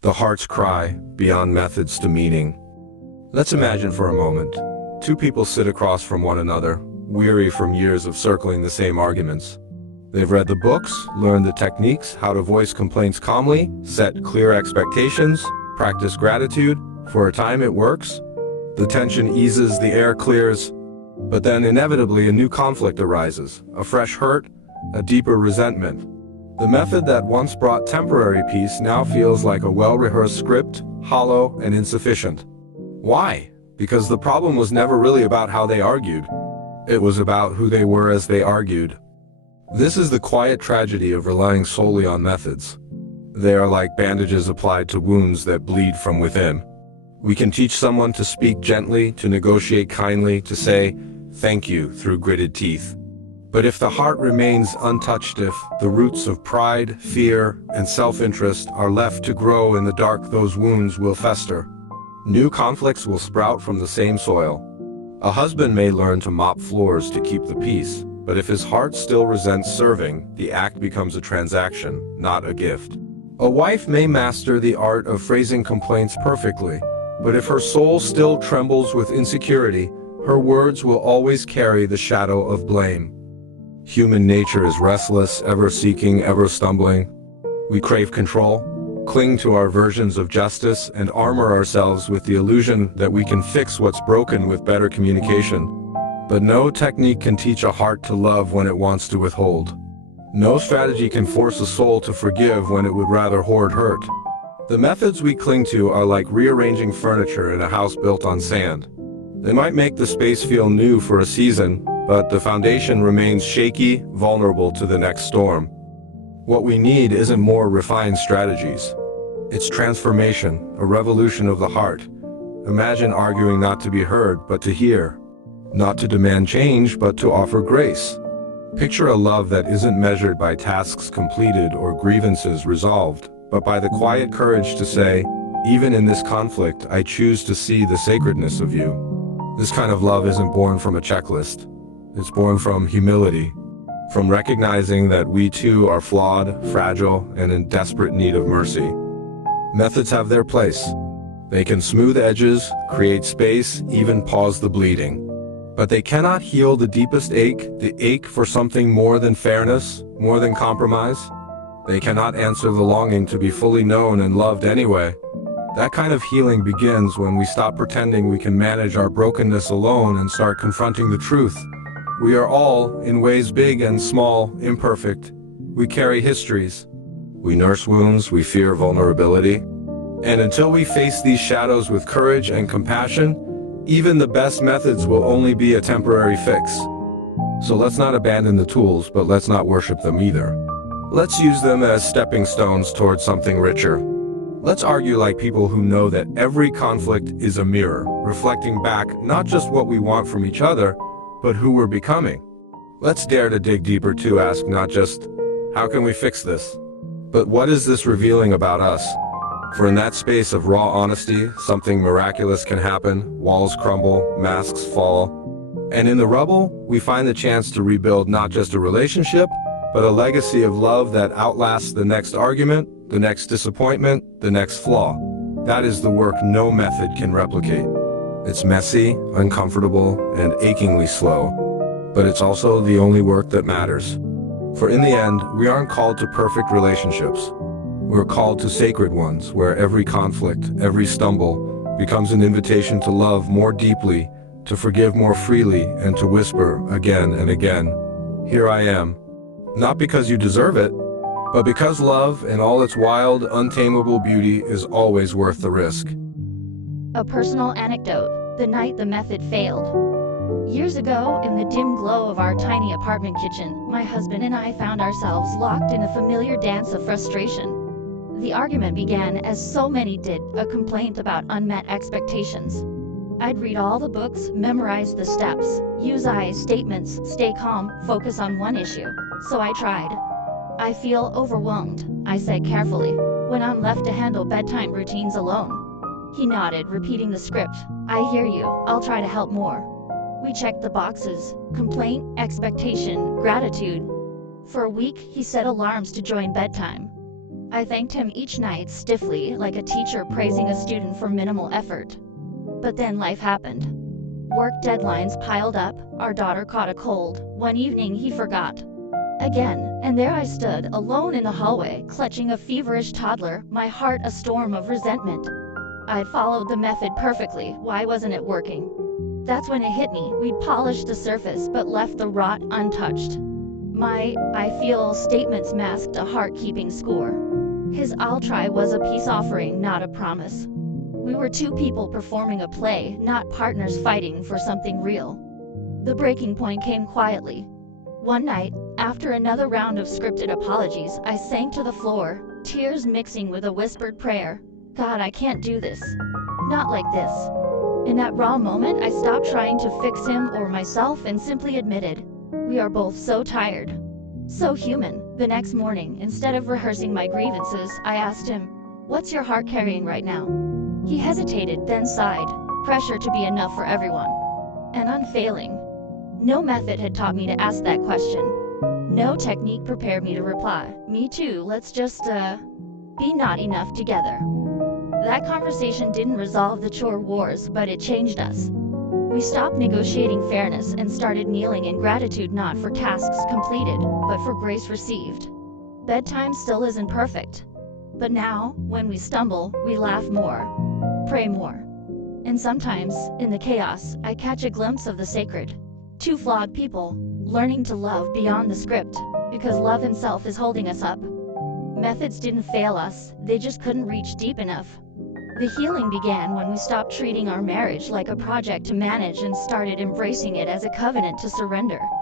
The heart's cry, beyond methods to meaning. Let's imagine for a moment. Two people sit across from one another, weary from years of circling the same arguments. They've read the books, learned the techniques, how to voice complaints calmly, set clear expectations, practice gratitude. For a time it works. The tension eases, the air clears, but then inevitably a new conflict arises, a fresh hurt, a deeper resentment. The method that once brought temporary peace now feels like a well-rehearsed script, hollow and insufficient. Why? Because the problem was never really about how they argued. It was about who they were as they argued. This is the quiet tragedy of relying solely on methods. They are like bandages applied to wounds that bleed from within. We can teach someone to speak gently, to negotiate kindly, to say thank you through gritted teeth. But if the heart remains untouched, if the roots of pride, fear, and self-interest are left to grow in the dark, those wounds will fester. New conflicts will sprout from the same soil. A husband may learn to mop floors to keep the peace, but if his heart still resents serving, the act becomes a transaction, not a gift. A wife may master the art of phrasing complaints perfectly, but if her soul still trembles with insecurity, her words will always carry the shadow of blame. Human nature is restless, ever seeking, ever stumbling. We crave control, cling to our versions of justice, and armor ourselves with the illusion that we can fix what's broken with better communication. But no technique can teach a heart to love when it wants to withhold. No strategy can force a soul to forgive when it would rather hoard hurt. The methods we cling to are like rearranging furniture in a house built on sand. They might make the space feel new for a season, but the foundation remains shaky, vulnerable to the next storm. What we need isn't more refined strategies. It's transformation, a revolution of the heart. Imagine arguing not to be heard, but to hear. Not to demand change, but to offer grace. Picture a love that isn't measured by tasks completed or grievances resolved, but by the quiet courage to say, even in this conflict, I choose to see the sacredness of you. This kind of love isn't born from a checklist. It's born from humility, from recognizing that we too are flawed, fragile, and in desperate need of mercy. Methods have their place. They can smooth edges, create space, even pause the bleeding. But they cannot heal the deepest ache, the ache for something more than fairness, more than compromise. They cannot answer the longing to be fully known and loved anyway. That kind of healing begins when we stop pretending we can manage our brokenness alone and start confronting the truth. We are all, in ways big and small, imperfect. We carry histories. We nurse wounds, we fear vulnerability. And until we face these shadows with courage and compassion, even the best methods will only be a temporary fix. So let's not abandon the tools, but let's not worship them either. Let's use them as stepping stones towards something richer. Let's argue like people who know that every conflict is a mirror, reflecting back not just what we want from each other, but who we're becoming. Let's dare to dig deeper to ask not just, how can we fix this? But what is this revealing about us? For in that space of raw honesty, something miraculous can happen, walls crumble, masks fall. And in the rubble, we find the chance to rebuild not just a relationship, but a legacy of love that outlasts the next argument, the next disappointment, the next flaw. That is the work no method can replicate. It's messy, uncomfortable, and achingly slow. But it's also the only work that matters. For in the end, we aren't called to perfect relationships. We're called to sacred ones, where every conflict, every stumble, becomes an invitation to love more deeply, to forgive more freely, and to whisper again and again, here I am. Not because you deserve it, but because love, in all its wild, untamable beauty, is always worth the risk. A personal anecdote: the night the method failed. Years ago, in the dim glow of our tiny apartment kitchen, my husband and I found ourselves locked in a familiar dance of frustration. The argument began, as so many did, a complaint about unmet expectations. I'd read all the books, memorize the steps, use I statements, stay calm, focus on one issue. So I tried. I feel overwhelmed, I said carefully, when I'm left to handle bedtime routines alone. He nodded, repeating the script. I hear you, I'll try to help more. We checked the boxes: complaint, expectation, gratitude. For a week, he set alarms to join bedtime. I thanked him each night stiffly, like a teacher praising a student for minimal effort. But then life happened. Work deadlines piled up, our daughter caught a cold. One evening he forgot. Again, and there I stood, alone in the hallway, clutching a feverish toddler, my heart a storm of resentment. I'd followed the method perfectly, why wasn't it working? That's when it hit me, we'd polished the surface but left the rot untouched. My "I feel" statements masked a heart-keeping score. His "I'll try" was a peace offering, not a promise. We were two people performing a play, not partners fighting for something real. The breaking point came quietly. One night, after another round of scripted apologies, I sank to the floor, tears mixing with a whispered prayer. God, I can't do this. Not like this. In that raw moment, I stopped trying to fix him or myself and simply admitted, we are both so tired. So human. The next morning, instead of rehearsing my grievances, I asked him, what's your heart carrying right now? He hesitated, then sighed. Pressure to be enough for everyone. And unfailing. No method had taught me to ask that question. No technique prepared me to reply, me too, let's just, be not enough together. That conversation didn't resolve the chore wars, but it changed us. We stopped negotiating fairness and started kneeling in gratitude not for tasks completed, but for grace received. Bedtime still isn't perfect. But now, when we stumble, we laugh more, pray more. And sometimes, in the chaos, I catch a glimpse of the sacred. Two flawed people, learning to love beyond the script, because love himself is holding us up. Methods didn't fail us, they just couldn't reach deep enough. The healing began when we stopped treating our marriage like a project to manage and started embracing it as a covenant to surrender.